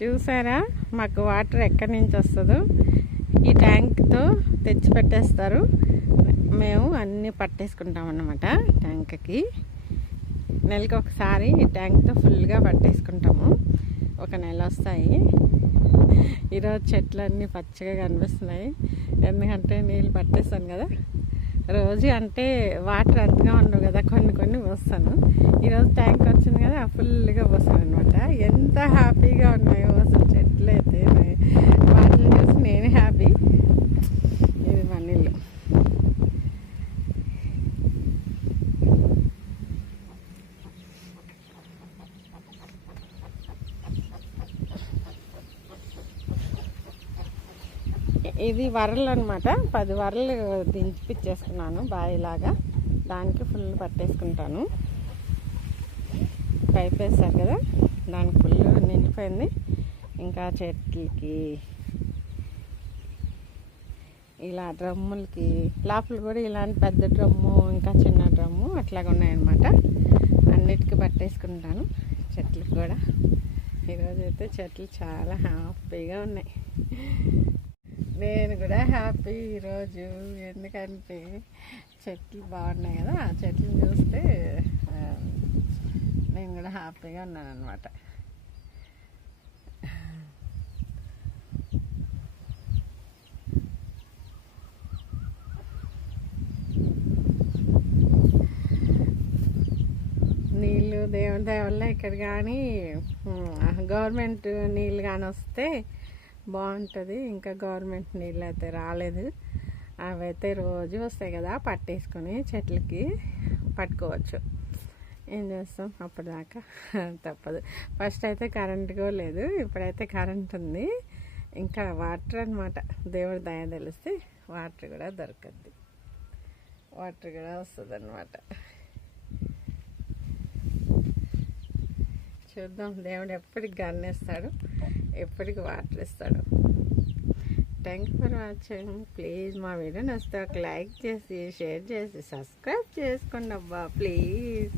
చూసారా మాకు వాటర్ ఎక్కడి నుంచి వస్తుందో ఈ ట్యాంక్తో తెచ్చి పెట్టేస్తారు. మేము అన్నీ పట్టేసుకుంటాం అన్నమాట. ట్యాంక్కి నెలకి ఒకసారి ఈ ట్యాంక్తో ఫుల్గా పట్టేసుకుంటాము. ఒక నెల వస్తాయి. ఈరోజు చెట్లన్నీ పచ్చగా కనిపిస్తున్నాయి, ఎందుకంటే నీళ్ళు పట్టేస్తాను కదా. రోజు అంటే వాటర్ అంతగా ఉండవు కదా, కొన్ని కొన్ని పోస్తాను. ఈరోజు ట్యాంక్ వచ్చింది కదా, ఫుల్గా పోస్తాను అనమాట. ఎంత హ్యాపీగా ఉన్నాయో అసలు చెట్లు అయితే, వాటిని చూసి నేనే హ్యాపీ. ఇది మన ఇల్లు. ఇది వరలు అనమాట. 10 వరలు దించిపిచ్చేసుకున్నాను బాయిలాగా. దానికి ఫుల్ పట్టేసుకుంటాను. పైప్ వేస్తారు కదా, దానికి ఫుల్ నిండిపోయింది. ఇంకా చెట్లకి ఇలా డ్రమ్ములకి లోపల కూడా ఇలాంటి పెద్ద డ్రమ్ము ఇంకా చిన్న డ్రమ్ము అట్లాగా ఉన్నాయన్నమాట. అన్నిటికీ పట్టేసుకుంటాను. చెట్లకి కూడా ఈరోజైతే చెట్లు చాలా హ్యాపీగా ఉన్నాయి. నేను కూడా హ్యాపీ ఈరోజు, ఎందుకంటే చెట్లు బాగున్నాయి కదా. ఆ చెట్లు చూస్తే నేను కూడా హ్యాపీగా ఉన్నాను అనమాట. నీళ్ళు దేవుని దయ వల్ల ఇక్కడ కానీ గవర్నమెంట్ నీళ్ళు కానీ వస్తే బాగుంటుంది. ఇంకా గవర్నమెంట్ నీళ్ళు అయితే రాలేదు. అవైతే రోజు వస్తాయి కదా, పట్టేసుకొని చెట్లకి పట్టుకోవచ్చు. ఏం చేస్తాం, అప్పటిదాకా తప్పదు. ఫస్ట్ అయితే కరెంట్ కూడా లేదు, ఇప్పుడైతే కరెంట్ ఉంది. ఇంకా వాటర్ అనమాట. దేవుడి దయ తెలిస్తే వాటర్ కూడా దొరకద్ది, వాటర్ కూడా వస్తుంది అనమాట. చూద్దాం, దేవుడు ఎప్పటికి గన్నేస్తాడు, ఎప్పటికి వాటర్ ఇస్తాడు. Thank for watching. ప్లీజ్ మా వీడియో నచ్చితే ఒక లైక్ చేసి, షేర్ చేసి, సబ్స్క్రైబ్ చేసుకోండి అబ్బా ప్లీజ్.